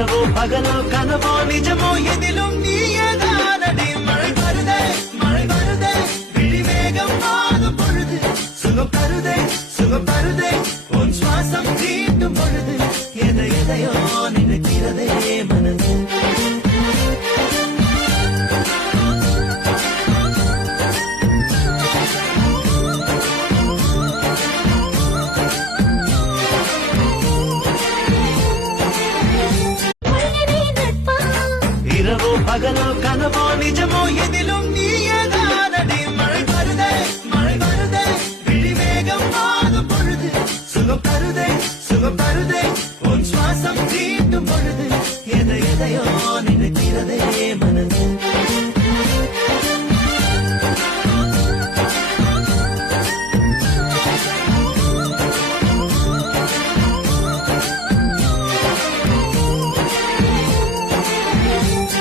இரவோ பகலோ கனவோ நிஜமோ எதிலும் நீயேதானடி. மழை வருதே விழிவேகம் மாறும் பொழுது சுகம் தருதே உன் சுவாசம் தீண்டும் பொழுது எதையோ நினைக்கிறதே மனது. இரவோ பகலோ கனவோ நிஜமோ எதிலும் நீயேதானடி. மழை வருதே விழிவேகம் மாறும் பொழுது சுகம் தருதே உன் சுவாசம் தீண்டும் பொழுது எதையோ நினைக்கிறதே